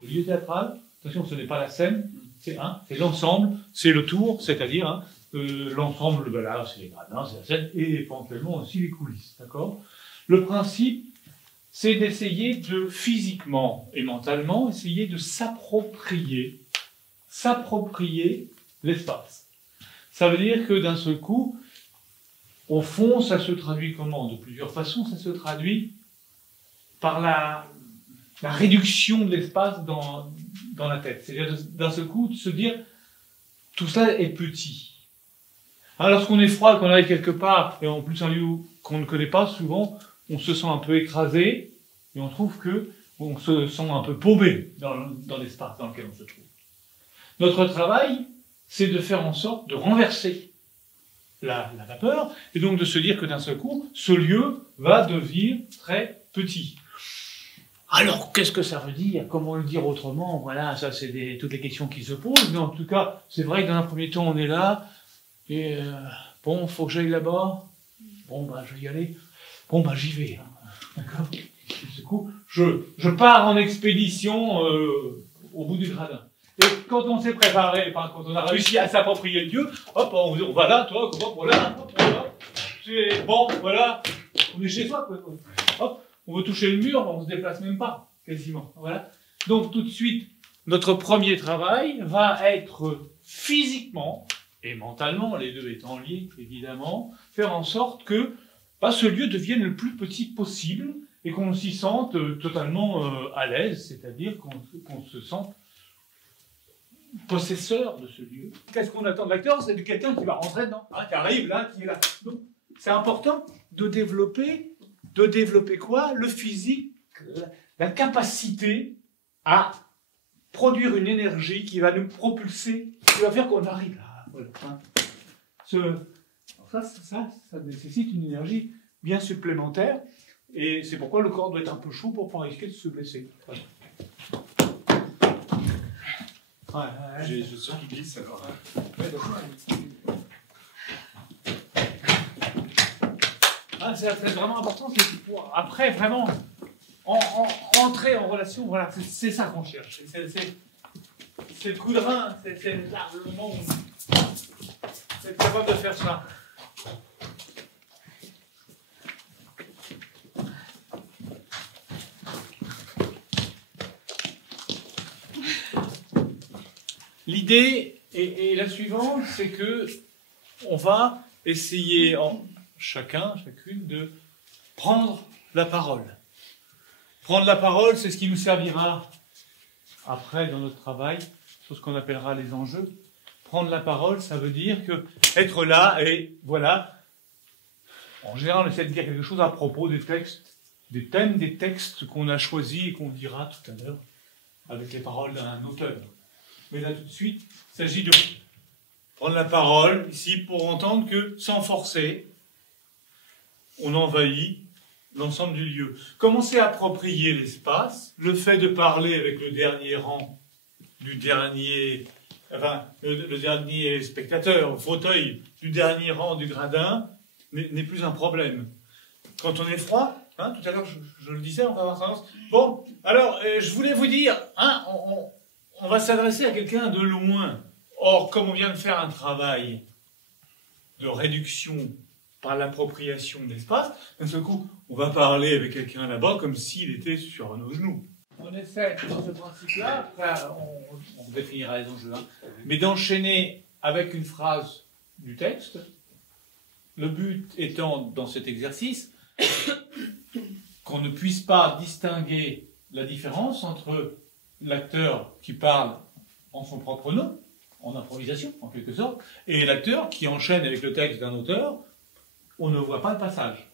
Le lieu théâtral, attention, ce n'est pas la scène, c'est l'ensemble, c'est le tour, c'est-à-dire l'ensemble, ben là, c'est les gradins, c'est la scène, et éventuellement aussi les coulisses, d'accord? Le principe, c'est d'essayer de, physiquement et mentalement, essayer de s'approprier l'espace. Ça veut dire que d'un seul coup, au fond, ça se traduit comment? De plusieurs façons, ça se traduit par la réduction de l'espace dans la tête. C'est-à-dire d'un seul coup de se dire tout ça est petit. Alors lorsqu'on est froid, qu'on arrive quelque part, et en plus un lieu qu'on ne connaît pas, souvent on se sent un peu écrasé, et on trouve que on se sent un peu paumé dans l'espace dans lequel on se trouve. Notre travail, c'est de faire en sorte de renverser la vapeur, et donc de se dire que d'un seul coup, ce lieu va devenir très petit. Alors, qu'est-ce que ça veut dire? Comment le dire autrement? Voilà, ça c'est toutes les questions qui se posent, mais en tout cas, c'est vrai que dans un premier temps, on est là, et bon, faut que j'aille là-bas, bon, bah, je vais y aller, bon, bah, j'y vais, hein. D'accord? Du coup, je pars en expédition au bout du gradin. Et quand on s'est préparé, enfin, quand on a réussi à s'approprier le lieu, hop, on va là, toi, hop, voilà, c'est bon, voilà, on est chez soi, quoi. Hop, on veut toucher le mur, on se déplace même pas, quasiment, voilà. Donc, tout de suite, notre premier travail va être physiquement et mentalement, les deux étant liés, évidemment, faire en sorte que ce lieu devienne le plus petit possible et qu'on s'y sente totalement à l'aise, c'est-à-dire qu'on se sente possesseur de ce lieu. Qu'est-ce qu'on attend de l'acteur? C'est de quelqu'un qui va rentrer dedans, hein, qui arrive là, qui est là. Donc, c'est important de développer quoi? Le physique, la capacité à produire une énergie qui va nous propulser, qui va faire qu'on arrive là. Voilà, hein. Ça nécessite une énergie bien supplémentaire, et c'est pourquoi le corps doit être un peu chaud pour pas risquer de se blesser. Voilà. J'ai sûr qu'il glisse alors. C'est vraiment important, c'est pour après vraiment entrer en relation. Voilà, c'est ça qu'on cherche. C'est le coup de rein, c'est là le moment où c'est capable de faire ça. L'idée est la suivante, c'est que on va essayer chacune, de prendre la parole. Prendre la parole, c'est ce qui nous servira après dans notre travail, sur ce qu'on appellera les enjeux. Prendre la parole, ça veut dire que être là et voilà. En général, on essaie de dire quelque chose à propos des textes, des thèmes des textes qu'on a choisis et qu'on dira tout à l'heure avec les paroles d'un auteur. Mais là, tout de suite, il s'agit de prendre la parole ici pour entendre que, sans forcer, on envahit l'ensemble du lieu. Comment c'est approprier l'espace? Le fait de parler avec le dernier rang du dernier, le dernier spectateur, au fauteuil du dernier rang du gradin, n'est plus un problème. Quand on est froid, hein, tout à l'heure je le disais, on va avoir tendance. Bon, alors je voulais vous dire, hein, on va s'adresser à quelqu'un de loin. Or, comme on vient de faire un travail de réduction par l'appropriation de l'espace, d'un seul coup, on va parler avec quelqu'un là-bas comme s'il était sur nos genoux. On essaie, dans ce principe-là, on définira les enjeux, hein, mais d'enchaîner avec une phrase du texte, le but étant, dans cet exercice, qu'on ne puisse pas distinguer la différence entre l'acteur qui parle en son propre nom, en improvisation, en quelque sorte, et l'acteur qui enchaîne avec le texte d'un auteur. On ne voit pas le passage.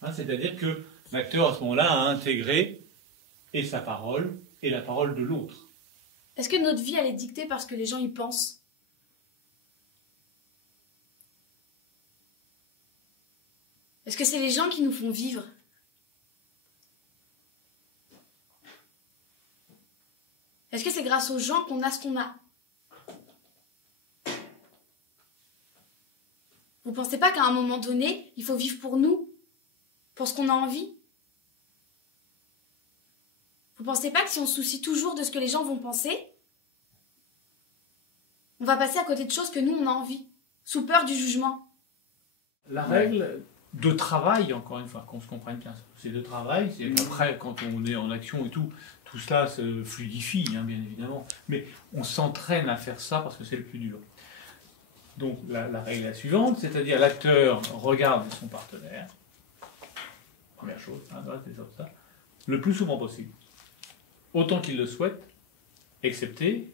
Hein, c'est-à-dire que l'acteur, à ce moment-là, a intégré et sa parole et la parole de l'autre. Est-ce que notre vie, elle est dictée par ce que les gens y pensent? Est-ce que c'est les gens qui nous font vivre? Est-ce que c'est grâce aux gens qu'on a ce qu'on a? Vous pensez pas qu'à un moment donné, il faut vivre pour nous? Pour ce qu'on a envie? Vous pensez pas que si on se soucie toujours de ce que les gens vont penser, on va passer à côté de choses que nous, on a envie, sous peur du jugement? La règle de travail, encore une fois, qu'on se comprenne bien, c'est de travail, c'est qu'après, quand on est en action et tout cela se fluidifie, hein, bien évidemment, mais on s'entraîne à faire ça parce que c'est le plus dur. Donc la règle est la suivante, c'est-à-dire l'acteur regarde son partenaire, première chose, hein, c'est ça, le plus souvent possible, autant qu'il le souhaite, excepté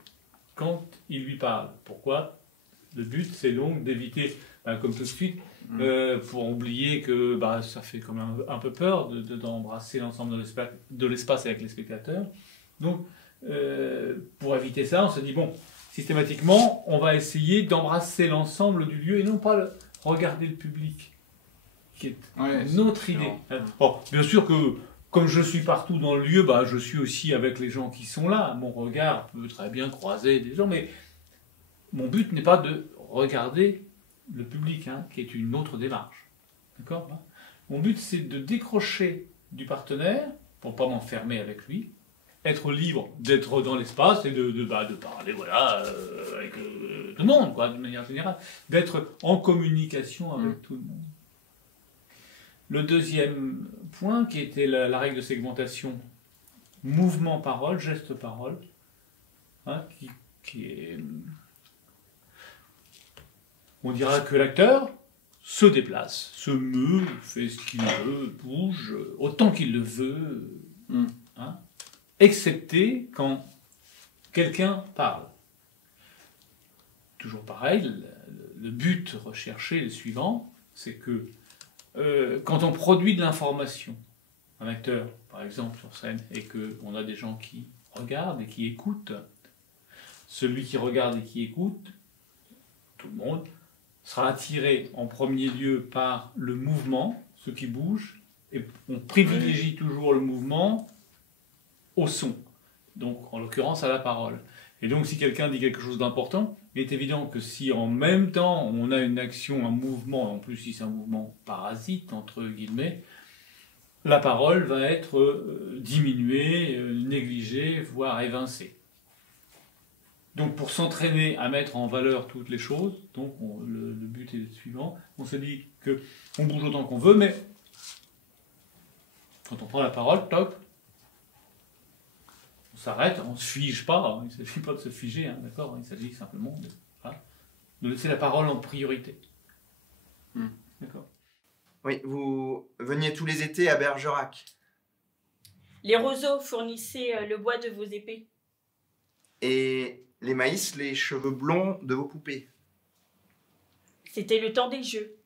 quand il lui parle. Pourquoi? Le but, c'est donc d'éviter, comme tout de suite, pour oublier que ça fait quand même un peu peur d'embrasser l'ensemble de l'espace avec les spectateurs. Donc, pour éviter ça, on se dit, bon, systématiquement, on va essayer d'embrasser l'ensemble du lieu et non pas regarder le public, qui est notre idée. Bon, bien sûr que, comme je suis partout dans le lieu, je suis aussi avec les gens qui sont là. Mon regard peut très bien croiser des gens, mais mon but n'est pas de regarder le public, hein, qui est une autre démarche. D'accord? Mon but, c'est de décrocher du partenaire, pour ne pas m'enfermer avec lui, être libre d'être dans l'espace et de parler avec tout le monde, quoi, d'une manière générale, d'être en communication avec tout le monde. Le deuxième point, qui était la règle de segmentation, mouvement-parole, geste-parole, hein, qui est... On dira que l'acteur se déplace, se meut, fait ce qu'il veut, bouge autant qu'il le veut, hein, excepté quand quelqu'un parle. Toujours pareil, le but recherché est le suivant, c'est que quand on produit de l'information, un acteur par exemple sur scène, et qu'on a des gens qui regardent et qui écoutent, celui qui regarde et qui écoute, tout le monde, sera attiré en premier lieu par le mouvement, ce qui bouge, et on privilégie toujours le mouvement au son, donc en l'occurrence à la parole. Et donc si quelqu'un dit quelque chose d'important, il est évident que si en même temps on a une action, un mouvement, en plus si c'est un mouvement parasite, entre guillemets, la parole va être diminuée, négligée, voire évincée. Donc pour s'entraîner à mettre en valeur toutes les choses, donc le but est le suivant, on se dit qu'on bouge autant qu'on veut, mais quand on prend la parole, toc, on s'arrête, on ne se fige pas, hein, il ne s'agit pas de se figer, hein, d'accord, il s'agit simplement de laisser la parole en priorité. D'accord. Oui, vous veniez tous les étés à Bergerac. Les roseaux fournissaient le bois de vos épées. Et les maïs, les cheveux blonds de vos poupées. C'était le temps des jeux.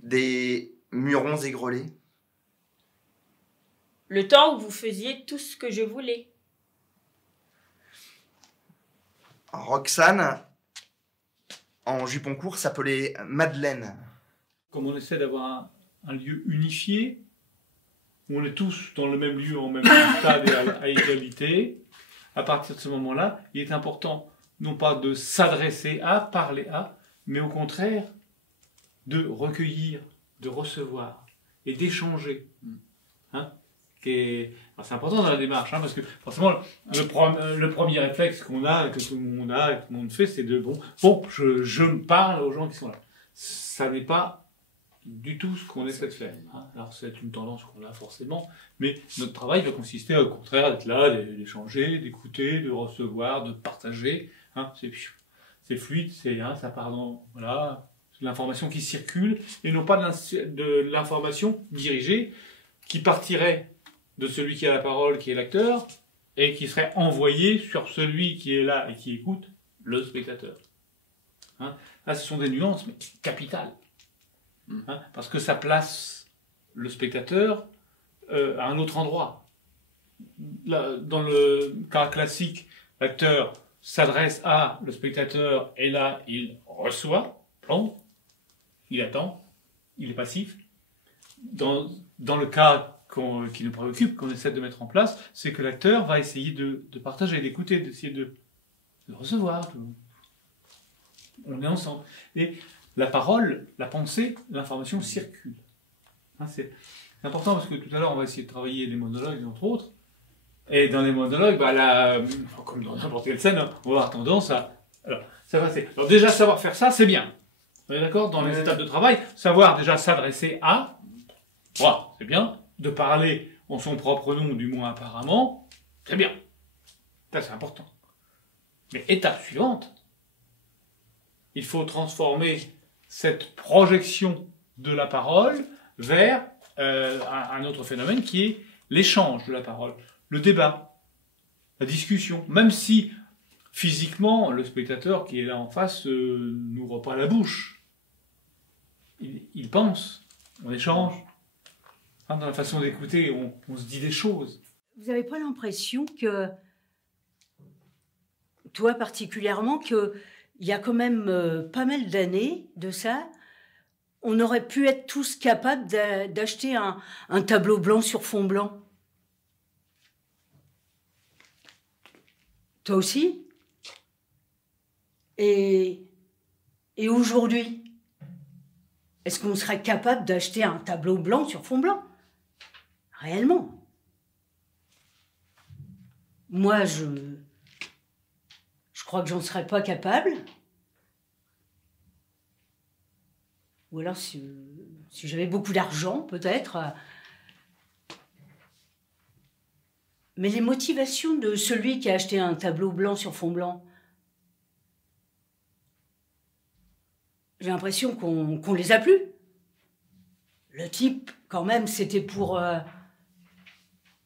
Des murons égrelés. Le temps où vous faisiez tout ce que je voulais. Roxane, en jupon court, s'appelait Madeleine. Comme on essaie d'avoir un lieu unifié, où on est tous dans le même lieu, en même stade et à égalité, à partir de ce moment-là, il est important non pas de s'adresser à, parler à, mais au contraire de recueillir, de recevoir et d'échanger. Hein, c'est important dans la démarche, hein, parce que forcément le premier réflexe qu'on a, que tout le monde fait, c'est de je me parle aux gens qui sont là. Ça n'est pas du tout ce qu'on essaie de faire. Hein. Alors c'est une tendance qu'on a forcément, mais notre travail va consister au contraire d'être là, d'échanger, d'écouter, de recevoir, de partager. Hein. C'est fluide, ça part dans l'information qui circule, et non pas de l'information dirigée qui partirait de celui qui a la parole, qui est l'acteur, et qui serait envoyée sur celui qui est là et qui écoute, le spectateur. Hein. Là, ce sont des nuances, mais capitales. Parce que ça place le spectateur à un autre endroit. dans le cas classique, l'acteur s'adresse à le spectateur et là, il reçoit, prend, il attend, il est passif. Dans le cas qui nous préoccupe, qu'on essaie de mettre en place, c'est que l'acteur va essayer de partager, d'écouter, d'essayer de recevoir. On est ensemble. Et la parole, la pensée, l'information circule. Hein, c'est important parce que tout à l'heure, on va essayer de travailler les monologues, entre autres. Et dans les monologues, comme dans n'importe quelle scène, on va avoir tendance à... Alors déjà, savoir faire ça, c'est bien. On est d'accord? Dans les étapes de travail, savoir déjà s'adresser à... Voilà, c'est bien. De parler en son propre nom, du moins apparemment, c'est bien. Ça, c'est important. Mais étape suivante, il faut transformer cette projection de la parole vers un autre phénomène qui est l'échange de la parole, le débat, la discussion. Même si physiquement, le spectateur qui est là en face n'ouvre pas la bouche. Il pense, on échange. Dans la façon d'écouter, on se dit des choses. Vous n'avez pas l'impression que, toi particulièrement, qu'il y a quand même pas mal d'années de ça, on aurait pu être tous capables d'acheter un tableau blanc sur fond blanc? Toi aussi? Et aujourd'hui, est-ce qu'on serait capable d'acheter un tableau blanc sur fond blanc? Réellement. Moi, je crois que j'en serais pas capable. Ou alors, si j'avais beaucoup d'argent, peut-être. Mais les motivations de celui qui a acheté un tableau blanc sur fond blanc, j'ai l'impression qu'on les a plus. Le type, quand même, c'était pour...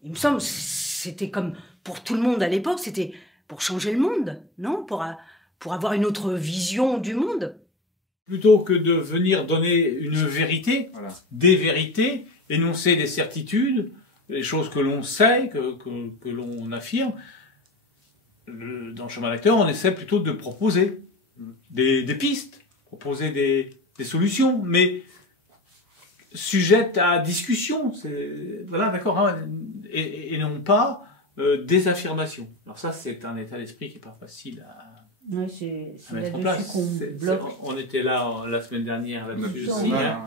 il me semble, c'était comme pour tout le monde à l'époque, c'était pour changer le monde, non? Pour avoir une autre vision du monde. Plutôt que de venir donner une vérité, Voilà. des vérités, énoncer des certitudes, les choses que l'on sait, que l'on affirme, dans le chemin d'acteur, on essaie plutôt de proposer des pistes, proposer des solutions, mais sujettes à discussion, voilà, d'accord, hein, et non pas des affirmations. Alors ça, c'est un état d'esprit qui n'est pas facile Ouais, c'est à mettre en là-dessus place. qu'on bloque. On était là la semaine dernière là-dessus Ça, aussi. ouais. Hein.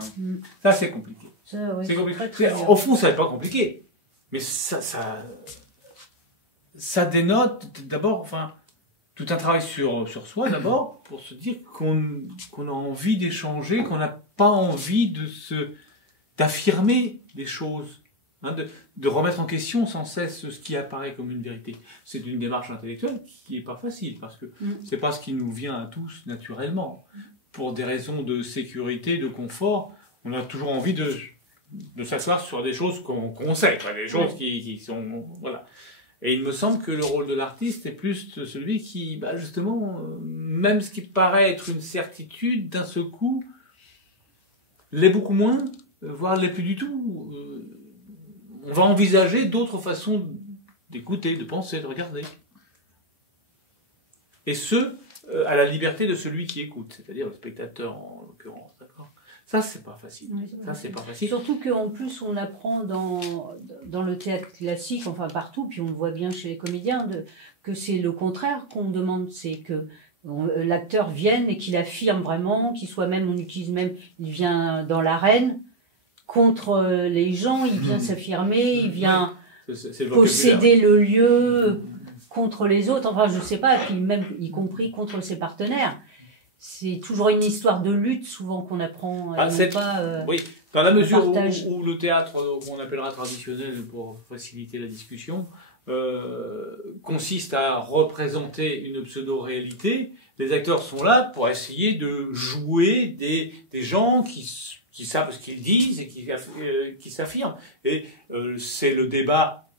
Ça, c'est compliqué. Ça, ouais, C'est compliqué. très, très bien. Au fond, ça n'est pas compliqué. Mais ça dénote d'abord, enfin, tout un travail sur soi d'abord, pour se dire qu'on a envie d'échanger, qu'on n'a pas envie d'affirmer des choses, hein, de remettre en question sans cesse ce qui apparaît comme une vérité. C'est une démarche intellectuelle qui n'est pas facile, parce que c'est pas ce qui nous vient à tous naturellement. Pour des raisons de sécurité, de confort, on a toujours envie de s'asseoir sur des choses qu'on sait, quoi, des choses qui sont... Voilà. Et il me semble que le rôle de l'artiste est plus celui qui, justement, même ce qui paraît être une certitude, d'un seul coup, l'est beaucoup moins, voire l'est plus du tout. On va envisager d'autres façons d'écouter, de penser, de regarder. Et à la liberté de celui qui écoute, c'est-à-dire le spectateur en l'occurrence, d'accord ? Ça, c'est pas facile. Ça, c'est pas facile. Surtout qu'en plus, on apprend dans le théâtre classique, enfin partout, puis on le voit bien chez les comédiens, que c'est le contraire qu'on demande, c'est que l'acteur vienne et qu'il affirme vraiment, qu'il soit même, on utilise même, il vient dans l'arène, contre les gens, il vient s'affirmer, il vient posséder le lieu contre les autres, enfin je sais pas, et puis même y compris contre ses partenaires. C'est toujours une histoire de lutte, souvent, qu'on apprend. Oui, dans la mesure où le théâtre, qu'on appellera traditionnel pour faciliter la discussion, consiste à représenter une pseudo-réalité, les acteurs sont là pour essayer de jouer des gens qui savent ce qu'ils disent et qui s'affirment. Et c'est le débat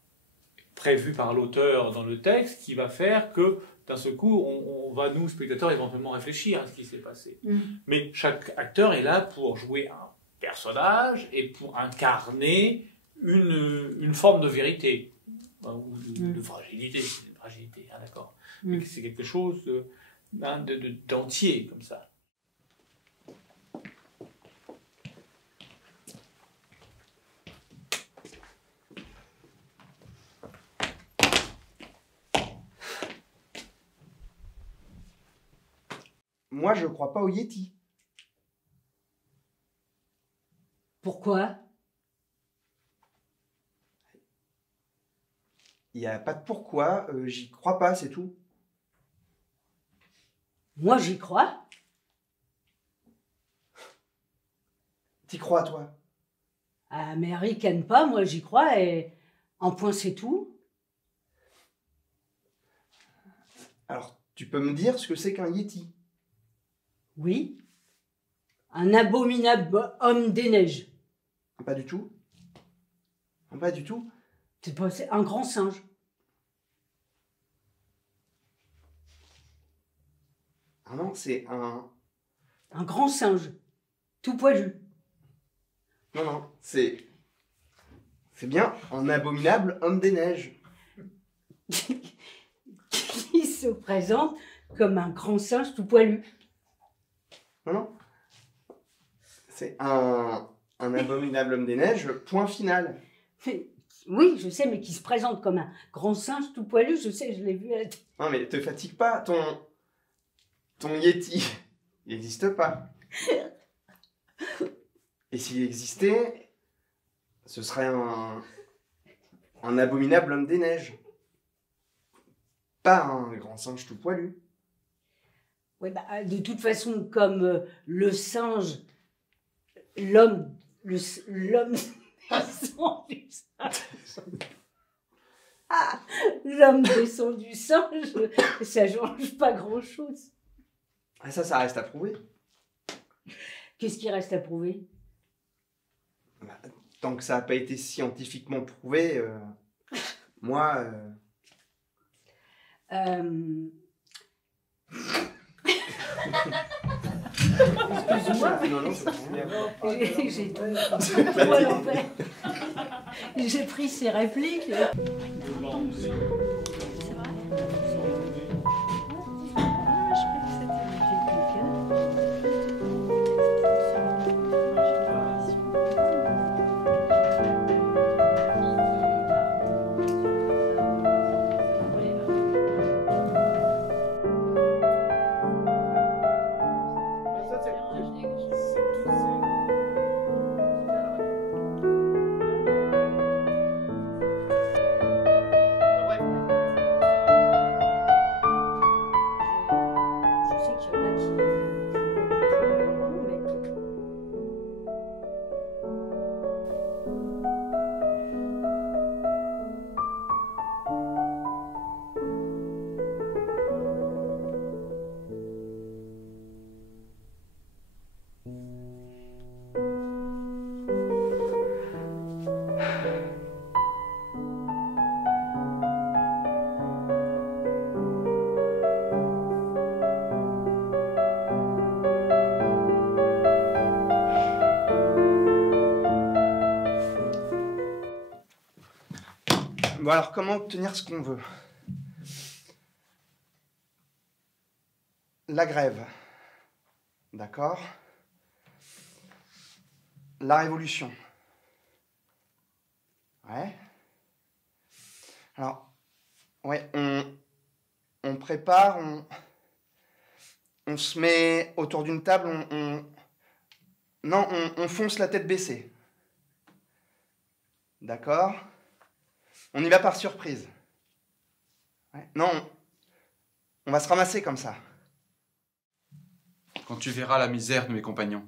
prévu par l'auteur dans le texte qui va faire que d'un seul coup, on va, nous, spectateurs, éventuellement réfléchir à ce qui s'est passé. Mais chaque acteur est là pour jouer un personnage et pour incarner une forme de vérité. ou de fragilité, c'est une fragilité, hein, d'accord. Mais c'est quelque chose d'entier, comme ça. Moi, je crois pas au Yéti. Pourquoi? Il n'y a pas de pourquoi, j'y crois pas, c'est tout. Moi, j'y crois. T'y crois, toi? Ah, mais Harry n'aime pas, moi j'y crois, et en point c'est tout. Alors, tu peux me dire ce que c'est qu'un Yéti? Oui. Un abominable homme des neiges. Pas du tout. Pas du tout. C'est un grand singe. Ah non, c'est un... Un grand singe. Tout poilu. Non, non, c'est... C'est bien un abominable homme des neiges. Qui se présente comme un grand singe tout poilu. Non, non. C'est un abominable homme des neiges, point final. Oui, je sais, mais qui se présente comme un grand singe tout poilu, je sais, je l'ai vu à la télé. Non, mais te fatigue pas, ton Yéti, il n'existe pas. Et s'il existait, ce serait un abominable homme des neiges. Pas un grand singe tout poilu. Ouais, bah, de toute façon, comme le singe, l'homme descend du singe. Ah, l'homme descend du singe, ça change pas grand-chose. Ah, ça reste à prouver. Qu'est-ce qui reste à prouver? Bah, tant que ça n'a pas été scientifiquement prouvé, moi... Excuse-moi, Non, non, c'est j'ai tout à l'envers. J'ai pris ses répliques. Bon, alors, comment obtenir ce qu'on veut? La grève. D'accord. La révolution. Ouais. Alors, ouais, on prépare, on se met autour d'une table, non, on fonce la tête baissée. D'accord? On y va par surprise. Ouais. Non, on va se ramasser comme ça. Quand tu verras la misère de mes compagnons.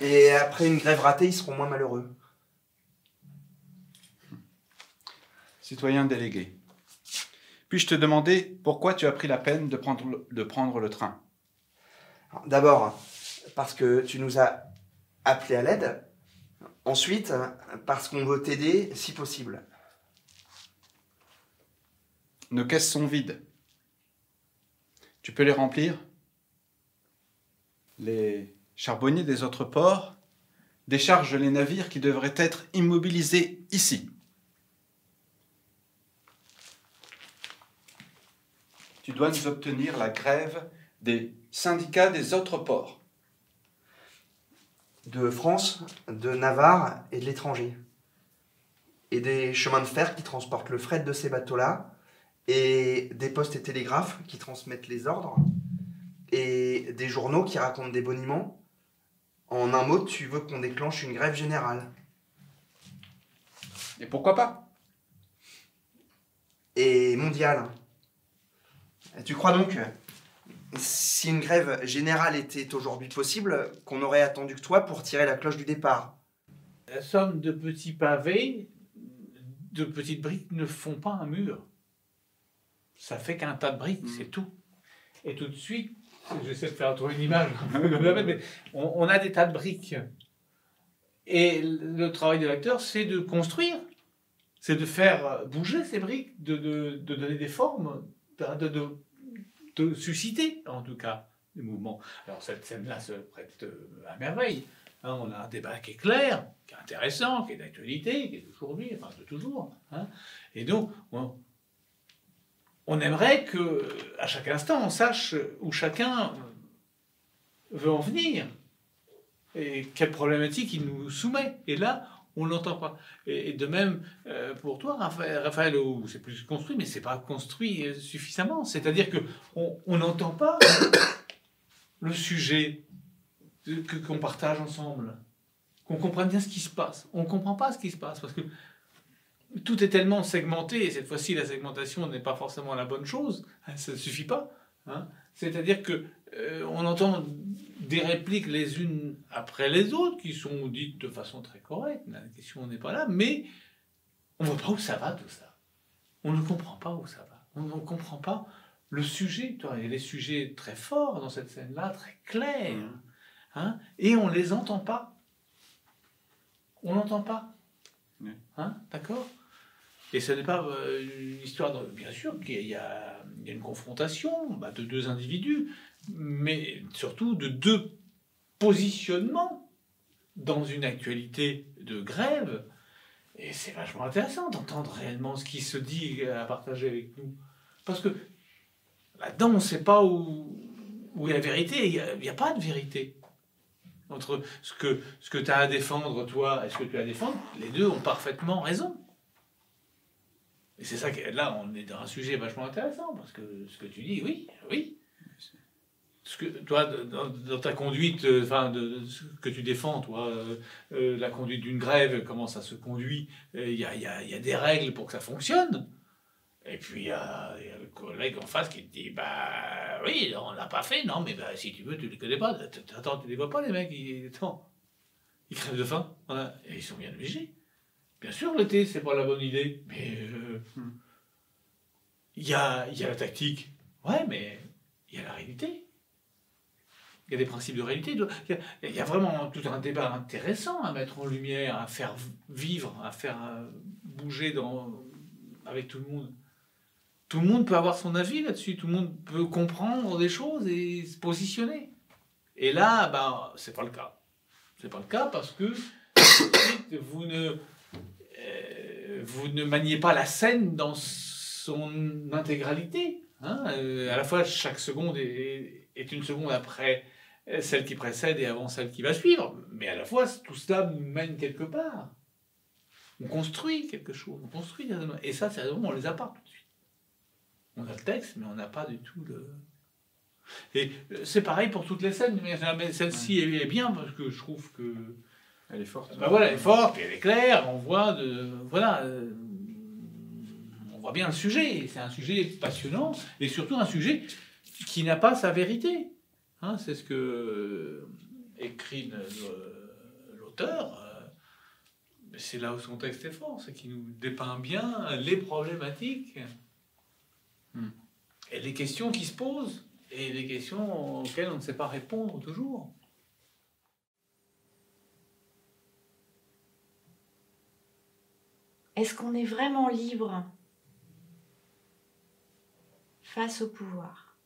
Et après une grève ratée, ils seront moins malheureux. Citoyen délégué, puis-je te demander pourquoi tu as pris la peine de prendre le train? D'abord, parce que tu nous as appelés à l'aide. Ensuite, parce qu'on veut t'aider si possible. Nos caisses sont vides. Tu peux les remplir? Les charbonniers des autres ports décharge les navires qui devraient être immobilisés ici. Tu dois nous obtenir la grève des syndicats des autres ports. De France, de Navarre et de l'étranger. Et des chemins de fer qui transportent le fret de ces bateaux-là, et des postes et télégraphes qui transmettent les ordres, et des journaux qui racontent des boniments. En un mot, tu veux qu'on déclenche une grève générale. Et pourquoi pas? Et mondiale. Tu crois donc, si une grève générale était aujourd'hui possible, qu'on aurait attendu que toi pour tirer la cloche du départ? La somme de petits pavés, de petites briques ne font pas un mur. Ça fait qu'un tas de briques, c'est tout. Et tout de suite, j'essaie de faire trouver une image, mais on a des tas de briques. Et le travail de l'acteur, c'est de construire, c'est de faire bouger ces briques, de donner des formes, de susciter, en tout cas, des mouvements. Alors cette scène-là se prête à merveille. Hein, on a un débat qui est clair, qui est intéressant, qui est d'actualité, qui est d'aujourd'hui, enfin de toujours. Hein. Et donc, on aimerait qu'à chaque instant, on sache où chacun veut en venir et quelle problématique il nous soumet. Et là, on ne l'entend pas. Et de même, pour toi, Raphaël, c'est plus construit, mais ce n'est pas construit suffisamment. C'est-à-dire qu'on n'entend pas le sujet qu'on partage ensemble, qu'on comprenne bien ce qui se passe. On ne comprend pas ce qui se passe, parce que tout est tellement segmenté, et cette fois-ci, la segmentation n'est pas forcément la bonne chose, hein, ça ne suffit pas. Hein. C'est-à-dire que on entend des répliques les unes après les autres, qui sont dites de façon très correcte, la question n'est pas là, mais on ne voit pas où ça va tout ça. On ne comprend pas où ça va. On ne comprend pas le sujet. Il y a des sujets très forts dans cette scène-là, très clairs. Hein, et on ne les entend pas. On n'entend pas. Hein, d'accord? Et ce n'est pas une histoire, bien sûr, qu'il y a une confrontation de deux individus, mais surtout de deux positionnements dans une actualité de grève. Et c'est vachement intéressant d'entendre réellement ce qui se dit à partager avec nous. Parce que là-dedans, on ne sait pas où est la vérité. Il n'y a pas de vérité. Entre ce que tu as à défendre, toi, et ce que tu as à défendre, les deux ont parfaitement raison. Et c'est ça que là, on est dans un sujet vachement intéressant, parce que ce que tu dis, oui. Ce que, toi, dans ta conduite, de ce que tu défends, toi, la conduite d'une grève, comment ça se conduit, il y a des règles pour que ça fonctionne. Et puis, il y a le collègue en face qui te dit, oui, on l'a pas fait, non, mais si tu veux, tu les connais pas. Attends, tu les vois pas, les mecs, ils crèvent de faim, voilà. Et ils sont bien obligés. Bien sûr, l'été, c'est pas la bonne idée, mais il y a la tactique. Ouais, mais il y a la réalité. Il y a des principes de réalité. Il y a vraiment tout un débat intéressant à mettre en lumière, à faire vivre, à faire bouger avec tout le monde. Tout le monde peut avoir son avis là-dessus, tout le monde peut comprendre des choses et se positionner. Et là, c'est pas le cas. C'est pas le cas parce que vous ne maniez pas la scène dans son intégralité. Hein. À la fois, chaque seconde est une seconde après celle qui précède et avant celle qui va suivre. Mais à la fois, tout cela nous mène quelque part. On construit quelque chose, on construit des raisonnements. Et ça, c'est raisonnements, on les a pas tout de suite. On a le texte, mais on n'a pas du tout le... Et c'est pareil pour toutes les scènes, mais celle-ci est bien parce que je trouve que... Elle est forte. Voilà, elle est forte, puis elle est claire, on voit on voit bien le sujet. C'est un sujet passionnant, et surtout un sujet qui n'a pas sa vérité. Hein, c'est ce que écrit l'auteur. C'est là où son texte est fort, c'est qu'il nous dépeint bien les problématiques et les questions qui se posent, et les questions auxquelles on ne sait pas répondre toujours. Est-ce qu'on est vraiment libre face au pouvoir?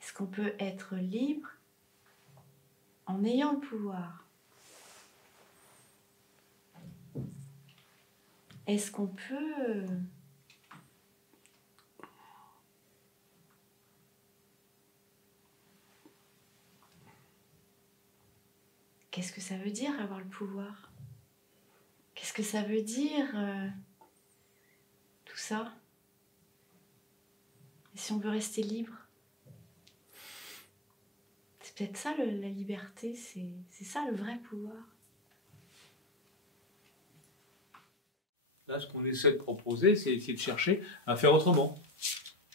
Est-ce qu'on peut être libre en ayant le pouvoir? Est-ce qu'on peut qu'est-ce que ça veut dire avoir le pouvoir? Qu'est-ce que ça veut dire tout ça? Et si on veut rester libre? C'est peut-être ça la liberté, c'est ça le vrai pouvoir. Là, ce qu'on essaie de proposer, c'est essayer de chercher à faire autrement.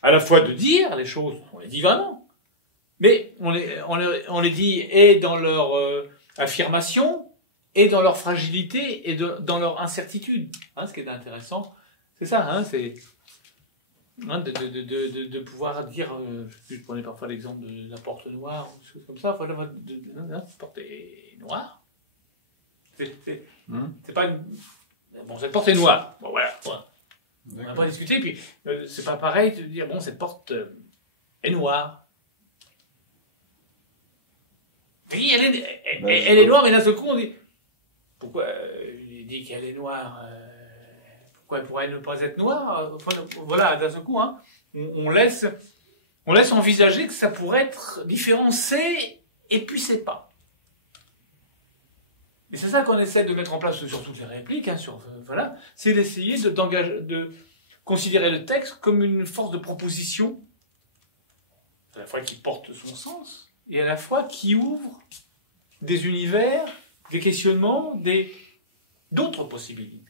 À la fois de dire les choses, on les dit vraiment, mais on les dit et dans leur affirmation, et dans leur fragilité, et dans leur incertitude. Hein, ce qui est intéressant, c'est ça, hein, c'est de pouvoir dire, je prenais parfois l'exemple de la porte noire, ou des choses comme ça, enfin, la porte est noire. C'est pas une... Bon, cette porte est noire. Bon, voilà. On n'a pas discuté, puis c'est pas pareil de dire, bon, cette porte est noire. Oui, elle est noire, mais d'un seul coup, on dit, pourquoi il dit qu'elle est noire, pourquoi elle pourrait ne pas être noire? Enfin, voilà, d'un seul coup, hein, on laisse envisager que ça pourrait être différencé, et puis c'est pas. Et c'est ça qu'on essaie de mettre en place sur toutes les répliques, hein, voilà, c'est d'essayer de considérer le texte comme une force de proposition, à la fois qui porte son sens, et à la fois qui ouvre des univers, des questionnements, d'autres possibilités.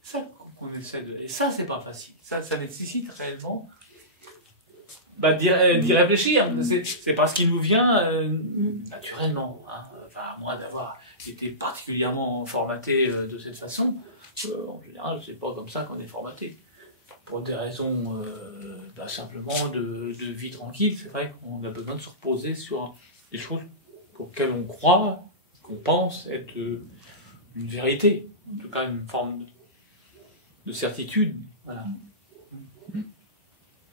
C'est ça qu'on essaie de... Et ça, c'est pas facile. Ça nécessite réellement d'y réfléchir. C'est pas ce qui nous vient naturellement, hein. Enfin, à moins d'avoir été particulièrement formaté de cette façon, en général, c'est pas comme ça qu'on est formaté. Pour des raisons simplement de vie tranquille, c'est vrai qu'on a besoin de se reposer sur des choses pour lesquelles on croit, qu'on pense être une vérité, en tout cas une forme de certitude. Voilà.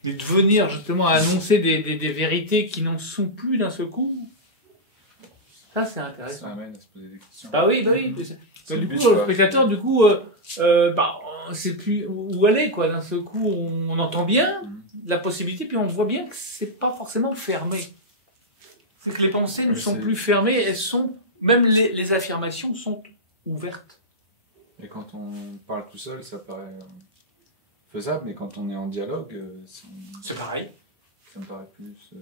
Et de venir justement annoncer des vérités qui n'en sont plus d'un seul coup, ça c'est intéressant. Ça amène à se poser des questions. Bah oui. Du coup, le spectateur, on sait plus où aller, quoi. D'un seul coup, on entend bien la possibilité, puis on voit bien que c'est pas forcément fermé. C'est que les pensées ne sont plus fermées, elles sont, même les affirmations sont ouvertes. Et quand on parle tout seul, ça paraît faisable, mais quand on est en dialogue, c'est pareil. Ça me paraît plus...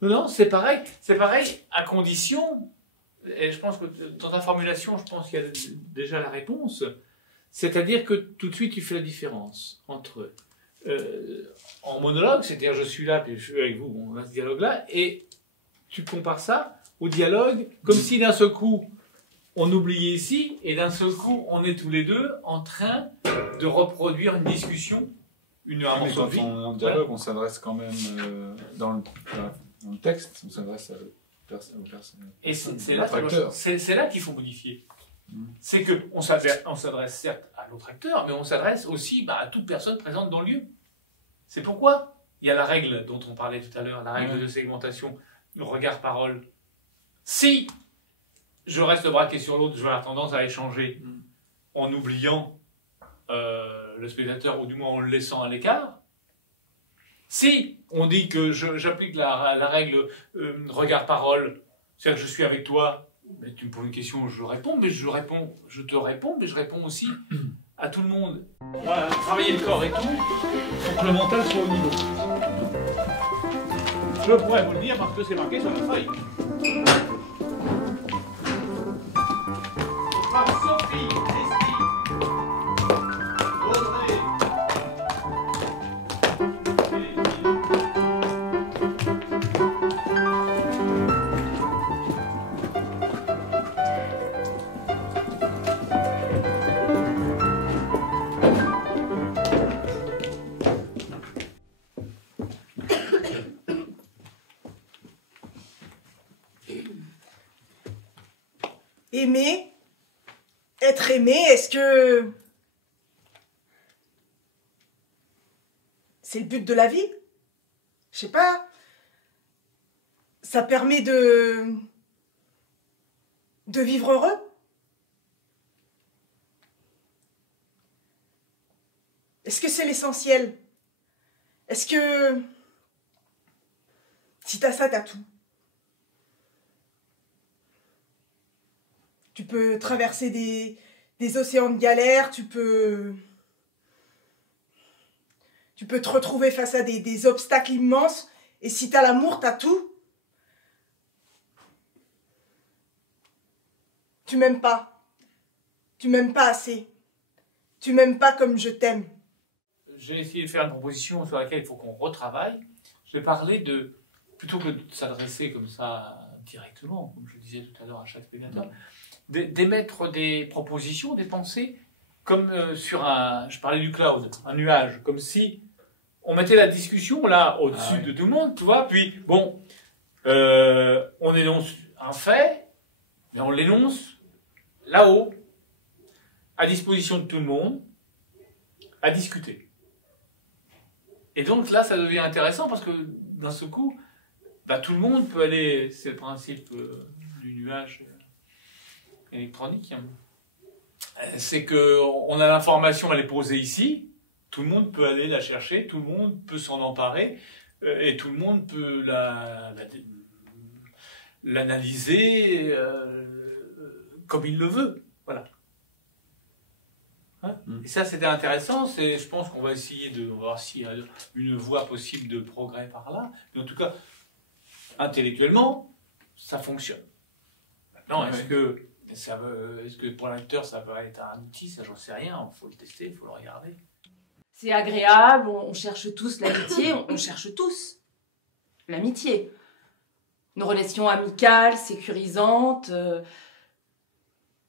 Non, c'est pareil. C'est pareil à condition, et je pense que dans ta formulation, je pense qu'il y a déjà la réponse, c'est-à-dire que tout de suite, tu fais la différence entre en monologue, c'est-à-dire je suis là, puis je suis avec vous, on a ce dialogue-là, et tu compares ça au dialogue, comme si d'un seul coup, on oubliait ici, et d'un seul coup, on est tous les deux en train de reproduire une discussion, un morceau de vie. Quand on est en dialogue, on s'adresse quand même dans le texte, on s'adresse aux personnes. Et c'est là qu'il faut modifier. C'est qu'on s'adresse certes à l'autre acteur, mais on s'adresse aussi à toute personne présente dans le lieu. C'est pourquoi il y a la règle dont on parlait tout à l'heure, la règle de segmentation, le regard-parole. Si je reste braqué sur l'autre, je vais avoir tendance à échanger en oubliant le spectateur, ou du moins en le laissant à l'écart. Si on dit que j'applique la règle regard-parole, c'est-à-dire que je suis avec toi, mais tu me poses une question, je réponds, mais je te réponds, mais je réponds aussi à tout le monde. Voilà, travailler le corps et tout, pour que le mental soit au niveau. Je pourrais vous le dire parce que c'est marqué sur la feuille. Sophie, Christine, Audrey, aimer, être aimé, est-ce que c'est le but de la vie? je sais pas, ça permet de vivre heureux. Est-ce que c'est l'essentiel? Est-ce que si t'as ça, t'as tout? Tu peux traverser des océans de galère, tu peux te retrouver face à des obstacles immenses, et si t'as l'amour, t'as tout. Tu m'aimes pas. Tu m'aimes pas assez. Tu m'aimes pas comme je t'aime. J'ai essayé de faire une proposition sur laquelle il faut qu'on retravaille. Je vais parler de, plutôt que de s'adresser comme ça directement, comme je disais tout à l'heure à chaque spectateur, d'émettre des propositions, des pensées, comme sur je parlais du cloud, un nuage, comme si on mettait la discussion là au-dessus de tout le monde, tu vois, puis bon, on énonce un fait, mais on l'énonce là-haut, à disposition de tout le monde, à discuter. Et donc là, ça devient intéressant parce que d'un seul coup, bah, tout le monde peut aller, c'est le principe du nuage électronique, hein. C'est qu'on a l'information, elle est posée ici, tout le monde peut aller la chercher, tout le monde peut s'en emparer, et tout le monde peut l'analyser comme il le veut. Voilà. Hein? Et ça, c'était intéressant. Je pense qu'on va essayer de voir s'il y a une voie possible de progrès par là. Mais en tout cas, intellectuellement, ça fonctionne. Maintenant, est-ce que pour l'acteur, ça va être un outil? Ça, j'en sais rien. Il faut le tester, il faut le regarder. C'est agréable, on cherche tous l'amitié, on cherche tous l'amitié. Une relation amicale, sécurisante,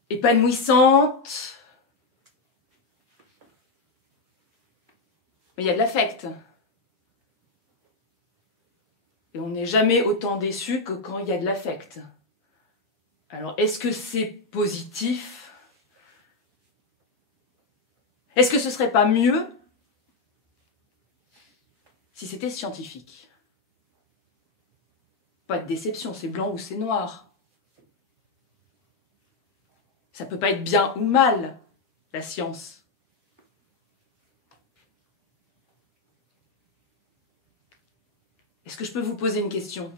épanouissante. Mais il y a de l'affect. Et on n'est jamais autant déçu que quand il y a de l'affect. Alors, est-ce que c'est positif? Est-ce que ce serait pas mieux si c'était scientifique? Pas de déception, c'est blanc ou c'est noir. Ça peut pas être bien ou mal, la science. Est-ce que je peux vous poser une question?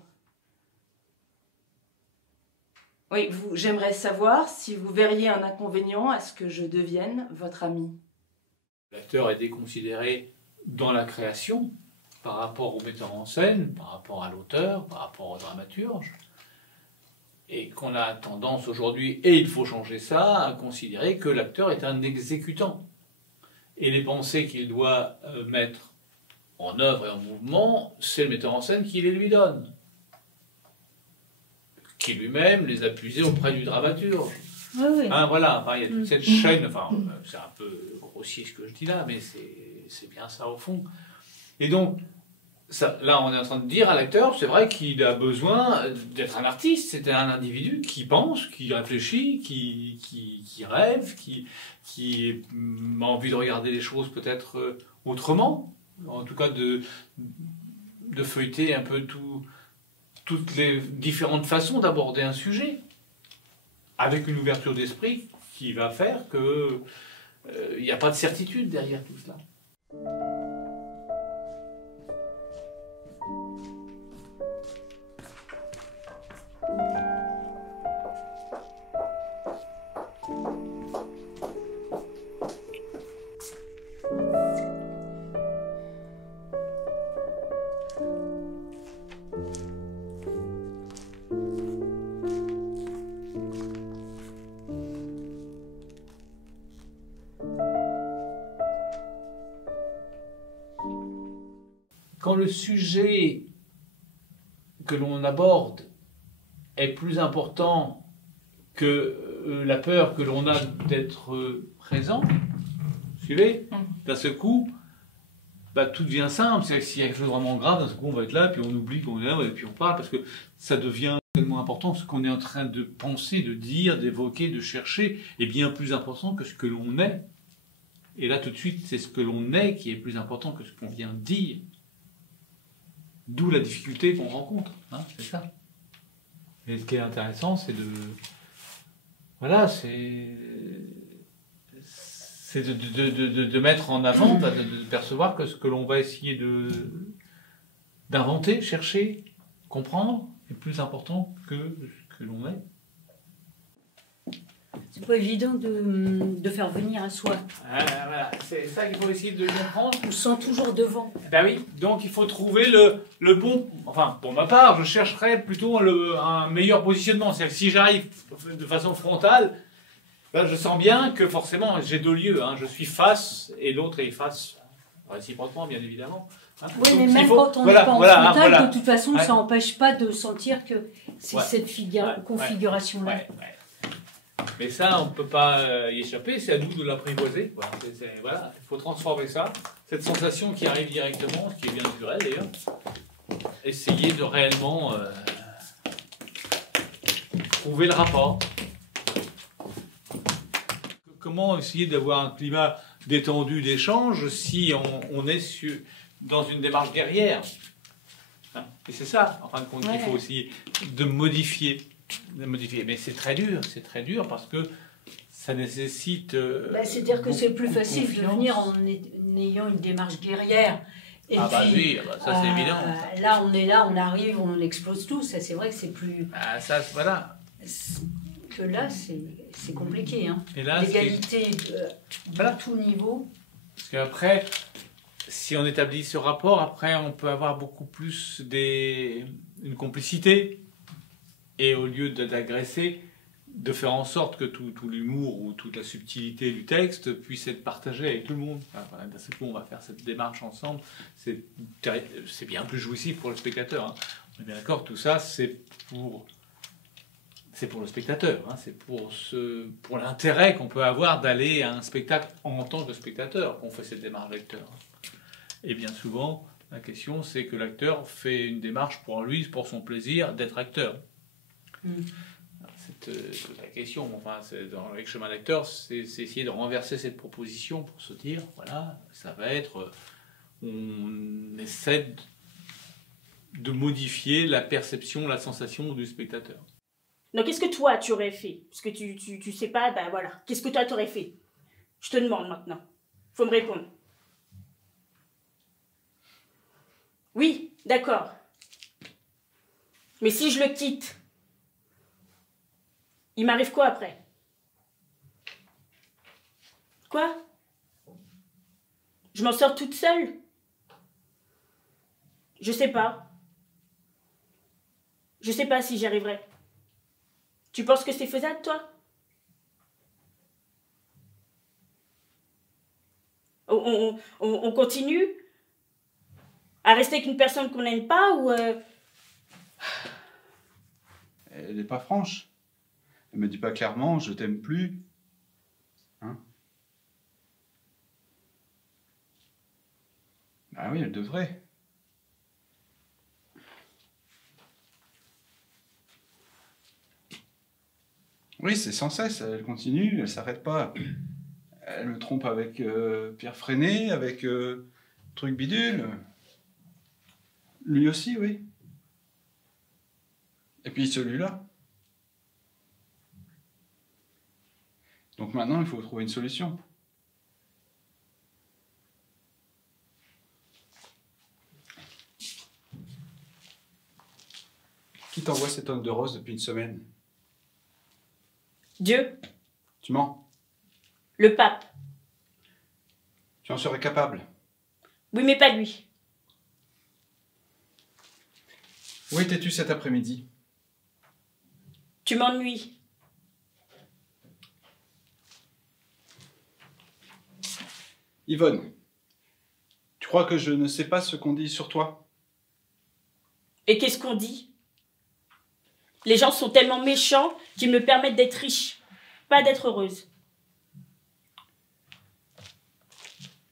Oui, j'aimerais savoir si vous verriez un inconvénient à ce que je devienne votre ami. L'acteur est déconsidéré dans la création par rapport au metteur en scène, par rapport à l'auteur, par rapport au dramaturge, et qu'on a tendance aujourd'hui, et il faut changer ça, à considérer que l'acteur est un exécutant. Et les pensées qu'il doit mettre en œuvre et en mouvement, c'est le metteur en scène qui les lui donne, qui lui-même les a puisés auprès du dramaturge. Oui, oui. Hein, voilà, enfin, il y a toute cette chaîne, enfin, c'est un peu grossier ce que je dis là, mais c'est bien ça au fond. Et donc, ça, là, on est en train de dire à l'acteur, c'est vrai qu'il a besoin d'être un artiste, c'est un individu qui pense, qui réfléchit, qui rêve, qui a envie de regarder les choses peut-être autrement, en tout cas de feuilleter un peu toutes les différentes façons d'aborder un sujet, avec une ouverture d'esprit qui va faire qu'il n'y a pas de certitude derrière tout cela. Quand le sujet que l'on aborde est plus important que la peur que l'on a d'être présent, suivez, d'un seul coup, bah, tout devient simple. C'est-à-dire que s'il y a quelque chose de vraiment grave, d'un seul coup, on va être là, puis on oublie qu'on est là, et puis on parle, parce que ça devient tellement important. Ce qu'on est en train de penser, de dire, d'évoquer, de chercher, est bien plus important que ce que l'on est. Et là, tout de suite, c'est ce que l'on est qui est plus important que ce qu'on vient de dire. D'où la difficulté qu'on rencontre, hein, c'est ça. Et ce qui est intéressant, c'est de... Voilà, c'est de mettre en avant, de percevoir que ce que l'on va essayer d'inventer, chercher, comprendre, est plus important que ce que l'on est. C'est pas évident de faire venir à soi. Voilà, c'est ça qu'il faut essayer de comprendre. On se sent toujours devant. Ben oui, donc il faut trouver le bon... Enfin, pour ma part, je chercherais plutôt un meilleur positionnement. C'est-à-dire que si j'arrive de façon frontale, ben je sens bien que forcément j'ai deux lieux. Hein. Je suis face et l'autre est face. Réciproquement, bien évidemment. Hein. Oui, mais Donc, même quand on n'est pas en frontal, voilà. de toute façon, Ouais. ça n'empêche pas de sentir que c'est Ouais. cette configuration-là. Ouais. Mais ça, on ne peut pas y échapper, c'est à nous de l'apprivoiser. Voilà. Voilà. Il faut transformer ça, cette sensation qui arrive directement, ce qui est bien naturel d'ailleurs. Essayer de réellement trouver le rapport. Comment essayer d'avoir un climat détendu d'échange si on est dans une démarche guerrière? Et c'est ça, en fin de compte, qu'il faut aussi de modifier. Mais c'est très dur parce que ça nécessite... c'est-à-dire que c'est plus facile de venir en ayant une démarche guerrière. Et puis, ça c'est évident. Là, on arrive, on explose tout. Ça, c'est vrai que c'est plus... voilà. Que là, c'est compliqué. Hein. L'égalité de tout niveau. Parce qu'après, si on établit ce rapport, après on peut avoir beaucoup plus une complicité. Et au lieu d'agresser, de faire en sorte que tout l'humour ou toute la subtilité du texte puisse être partagé avec tout le monde. Enfin, voilà, d'un seul coup, on va faire cette démarche ensemble. C'est bien plus jouissif pour le spectateur. Hein. On est bien d'accord, tout ça, c'est pour le spectateur. Hein. C'est pour l'intérêt qu'on peut avoir d'aller à un spectacle en tant que spectateur qu'on fait cette démarche lecteur. Et bien souvent, la question, c'est que l'acteur fait une démarche pour lui, pour son plaisir d'être acteur. C'est la question. Enfin, dans le chemin d'acteur, c'est essayer de renverser cette proposition pour se dire, voilà, ça va être, on essaie de modifier la perception, la sensation du spectateur. Donc, qu'est-ce que toi, tu aurais fait? Parce que tu sais pas, ben voilà. Qu'est-ce que toi, tu aurais fait? Je te demande maintenant. Faut me répondre. Oui, d'accord. Mais si je le quitte, il m'arrive quoi après? Quoi? Je m'en sors toute seule? Je sais pas. Je sais pas si j'y arriverai. Tu penses que c'est faisable, toi? On continue à rester avec une personne qu'on n'aime pas ou... Elle n'est pas franche. Elle me dit pas clairement, je t'aime plus. Hein? Ah oui, elle devrait. Oui, c'est sans cesse, elle continue, elle s'arrête pas. Elle me trompe avec Pierre Freinet, avec truc bidule. Lui aussi, oui. Et puis celui-là. Donc maintenant, il faut trouver une solution. Qui t'envoie cette tonne de roses depuis une semaine? Dieu. Tu mens. Le pape. Tu en serais capable. Oui, mais pas lui. Où étais-tu cet après-midi? Tu m'ennuies. Yvonne, tu crois que je ne sais pas ce qu'on dit sur toi? Et qu'est-ce qu'on dit? Les gens sont tellement méchants qu'ils me permettent d'être riche, pas d'être heureuse.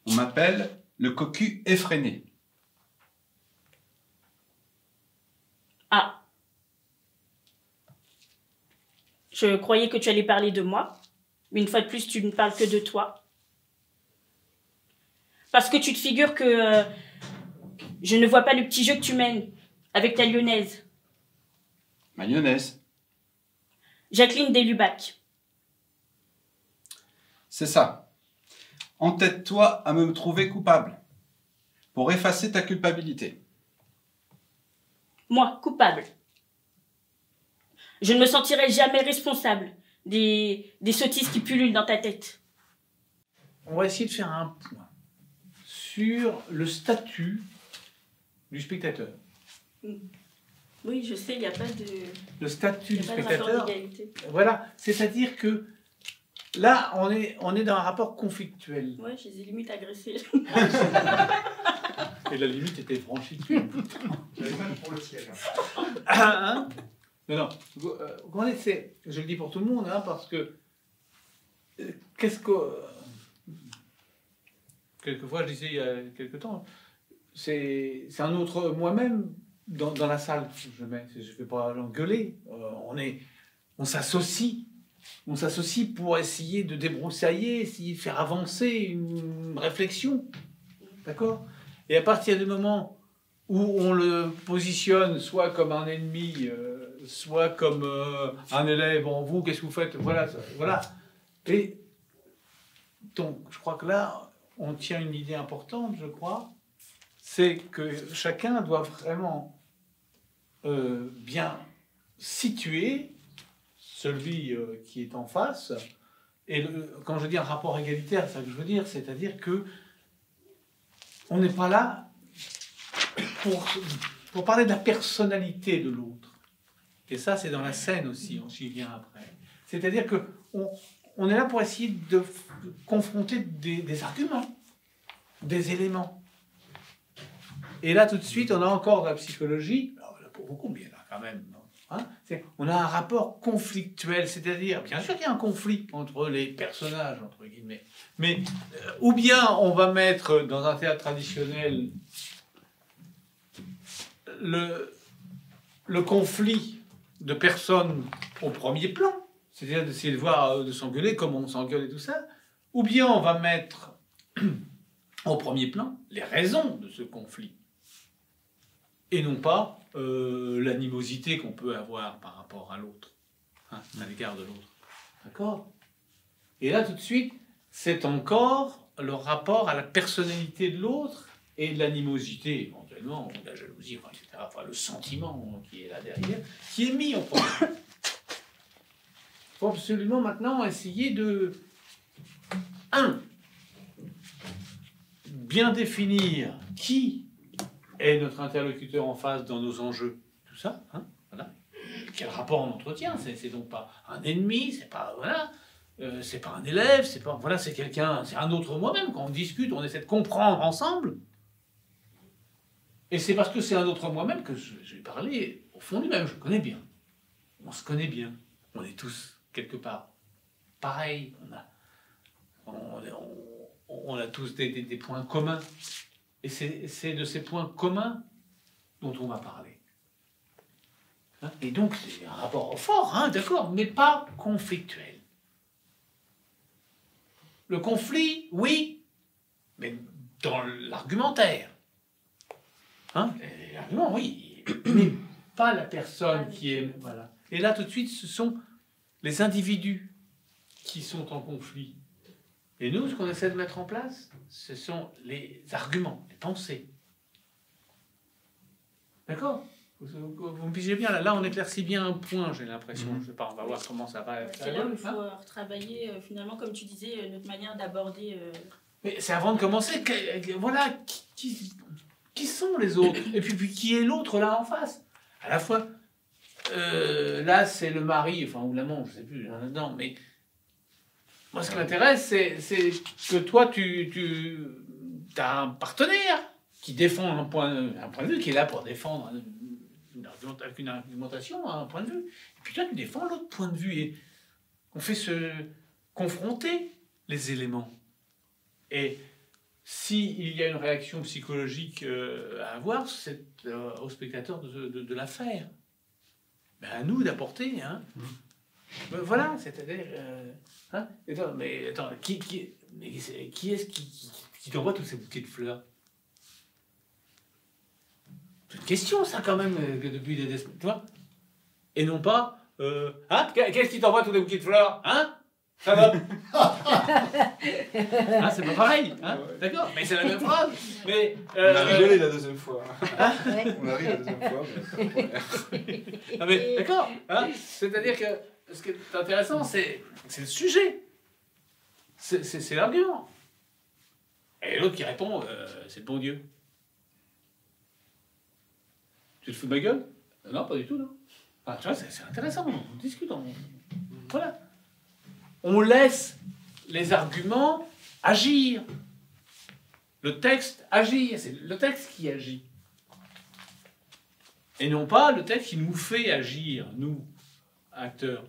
On m'appelle le cocu effréné. Ah. Je croyais que tu allais parler de moi, mais une fois de plus, tu ne parles que de toi. Parce que tu te figures que Je ne vois pas le petit jeu que tu mènes avec ta lyonnaise. Mayonnaise. Jacqueline Deslubac. C'est ça. Entête-toi à me trouver coupable pour effacer ta culpabilité. Moi, coupable. Je ne me sentirai jamais responsable des sottises qui pullulent dans ta tête. On va essayer de faire un point sur le statut du spectateur. Oui, je sais, il n'y a pas de... Le statut Il du n'y a pas de rapport spectateur. d'égalité. Voilà, c'est-à-dire que là, on est dans un rapport conflictuel. Ouais, je les ai limite agressés. Et la limite était franchie dessus. J'avais mal pour le siège. Hein? Non. Vous connaissez, je le dis pour tout le monde, hein, parce que qu'est-ce que... quelquefois, je disais il y a quelque temps, c'est un autre moi-même dans la salle que je mets. Je ne vais pas l'engueuler. On s'associe. On s'associe pour essayer de débroussailler, essayer de faire avancer une réflexion. D'accord? Et à partir du moment où on le positionne soit comme un ennemi, soit comme un élève, bon, vous, qu'est-ce que vous faites? Voilà. Et donc, je crois que là, on tient une idée importante, je crois, c'est que chacun doit vraiment bien situer celui qui est en face. Et quand je dis un rapport égalitaire, c'est ça que je veux dire, c'est-à-dire que on n'est pas là pour parler de la personnalité de l'autre. Et ça, c'est dans la scène aussi, on y vient après. C'est-à-dire que on est là pour essayer de confronter des arguments, des éléments. Et là, tout de suite, on a encore de la psychologie, alors, là, pour beaucoup, mais là, quand même, hein, on a un rapport conflictuel, c'est-à-dire, bien sûr qu'il y a un conflit entre les personnages, entre guillemets, mais ou bien on va mettre dans un théâtre traditionnel le conflit de personnes au premier plan, c'est-à-dire d'essayer de voir, de s'engueuler, comment on s'engueule et tout ça, ou bien on va mettre au premier plan les raisons de ce conflit, et non pas l'animosité qu'on peut avoir par rapport à l'autre, hein, à l'égard de l'autre. D'accord? Et là, tout de suite, c'est encore le rapport à la personnalité de l'autre et l'animosité, éventuellement, la jalousie, enfin, etc., enfin, le sentiment qui est là derrière, qui est mis en premier. Il faut absolument maintenant essayer de... bien définir qui est notre interlocuteur en face dans nos enjeux. Tout ça, hein, voilà. Quel rapport on entretient? C'est donc pas un ennemi, c'est pas... Voilà. C'est pas un élève, c'est pas... Voilà, c'est quelqu'un... C'est un autre moi-même. Quand on discute, on essaie de comprendre ensemble. Et c'est parce que c'est un autre moi-même que je vais parler au fond du même. Je le connais bien. On se connaît bien. On est tous, quelque part, pareil. On a tous des points communs. Et c'est de ces points communs dont on va parler. Hein? Et donc, c'est un rapport fort, hein, d'accord, mais pas conflictuel. Le conflit, oui, mais dans l'argumentaire. Hein? L'argument, oui, mais pas la personne qui est... Voilà. Et là, tout de suite, ce sont les individus qui sont en conflit. Et nous, ce qu'on essaie de mettre en place, ce sont les arguments, les pensées. D'accord? Vous me pigez bien, là, on éclaircit bien un point, j'ai l'impression. Je ne sais pas, on va voir comment ça va. C'est là où il faut retravailler, finalement, comme tu disais, notre manière d'aborder... Mais c'est avant de commencer, voilà, qui sont les autres? Et puis qui est l'autre là en face? À la fois, là, c'est le mari, enfin, ou l'amant, je ne sais plus, là-dedans, mais... Moi, ce qui m'intéresse, c'est que toi, tu as un partenaire qui défend un point de vue, qui est là pour défendre avec une argumentation, un point de vue. Et puis toi, tu défends l'autre point de vue. Et on fait se confronter les éléments. Et s'il y a une réaction psychologique à avoir, c'est au spectateur de la faire. Ben, à nous d'apporter, hein. Voilà, c'est-à-dire... hein? Mais attends, qui est-ce qui t'envoie tous ces bouquets de fleurs? C'est une question, ça, quand même, que depuis des semaines, tu vois. Et non pas, hein, qu'est-ce qui t'envoie tous les bouquets de fleurs, hein? Ça va. Hein, c'est pas pareil, hein? D'accord, mais c'est la même phrase. Mais, On a rigolé la deuxième fois. Ouais. On a ri la deuxième fois. non, mais d'accord, hein? C'est-à-dire que ce qui est intéressant, c'est le sujet. C'est l'argument. Et l'autre qui répond, c'est le bon Dieu. Tu te fous de ma gueule? Non, pas du tout, non. Enfin, tu vois, c'est intéressant, on discute. Voilà. On laisse les arguments agir. Le texte agir. C'est le texte qui agit. Et non pas le texte qui nous fait agir, nous, acteurs.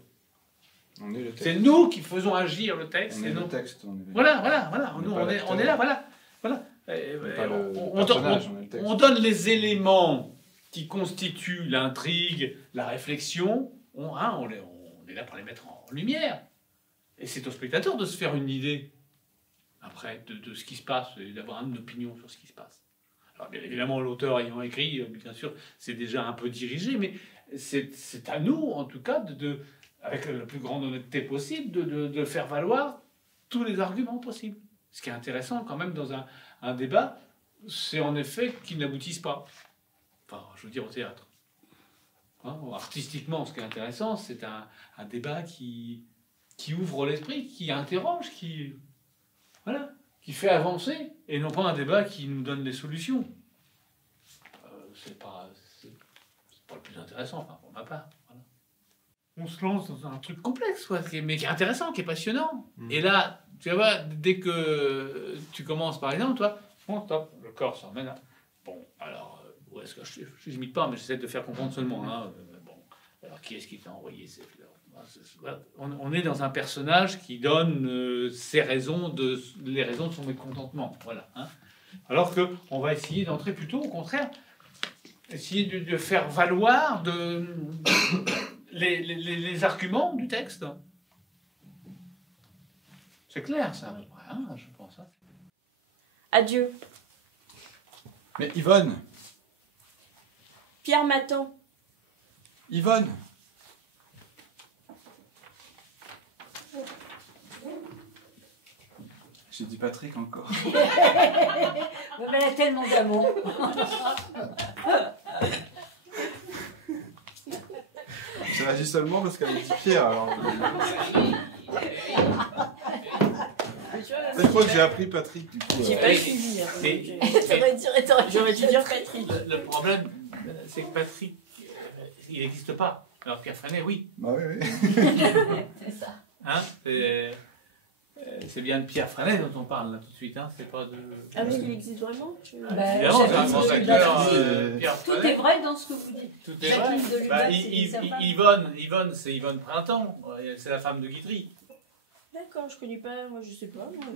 On est le texte. C'est nous qui faisons agir le texte. On est et le non... texte. Voilà. Nous, on est là, voilà. On donne les éléments qui constituent l'intrigue, la réflexion. On est là pour les mettre en lumière. Et c'est au spectateur de se faire une idée, après, de ce qui se passe, et d'avoir une opinion sur ce qui se passe. Alors, bien évidemment, l'auteur ayant écrit, bien sûr, c'est déjà un peu dirigé, mais c'est à nous, en tout cas, avec la plus grande honnêteté possible, de faire valoir tous les arguments possibles. Ce qui est intéressant, quand même, dans un débat, c'est en effet qu'ils n'aboutissent pas. Enfin, je veux dire, au théâtre. Hein, artistiquement, ce qui est intéressant, c'est un débat qui ouvre l'esprit, qui interroge, qui fait avancer, et non pas un débat qui nous donne des solutions. C'est pas le plus intéressant, enfin, pour ma part. Voilà. On se lance dans un truc complexe, mais qui est intéressant, qui est passionnant. Et là, tu vois, dès que tu commences, par exemple, toi, bon, stop, le corps s'emmène. Bon, alors, où est-ce que je n'imite pas, mais j'essaie de faire comprendre seulement. Hein, bon, alors, qui est-ce qui t'a envoyé ces fleurs? On est dans un personnage qui donne les raisons de son mécontentement. Voilà. Hein. Alors qu'on va essayer d'entrer plutôt, au contraire, essayer de faire valoir les arguments du texte. C'est clair, ça, hein, je pense. Hein. Adieu. Mais Yvonne, Pierre m'attend. Yvonne. J'ai dit Patrick encore. Mais elle a tellement d'amour. J'ai réagi seulement parce qu'elle a dit Pierre. Alors... C'est quoi que j'ai appris Patrick du coup. J'ai pas suivi. J'aurais dû dire Patrick. Le problème, c'est que Patrick, il n'existe pas. Alors Pierre Freinet, oui. Bah oui. C'est ça. Hein, c'est bien de Pierre Freinet dont on parle là tout de suite. Hein, c'est pas de. Ah oui, il existe vraiment Évidemment, c'est un grand acteur. Pierre Tout Freinet. est vrai dans ce que vous dites. Tout est vrai. Bah, Yvonne, c'est Yvonne Printemps. C'est la femme de Guitry. D'accord, je connais pas, moi je sais pas. Moi.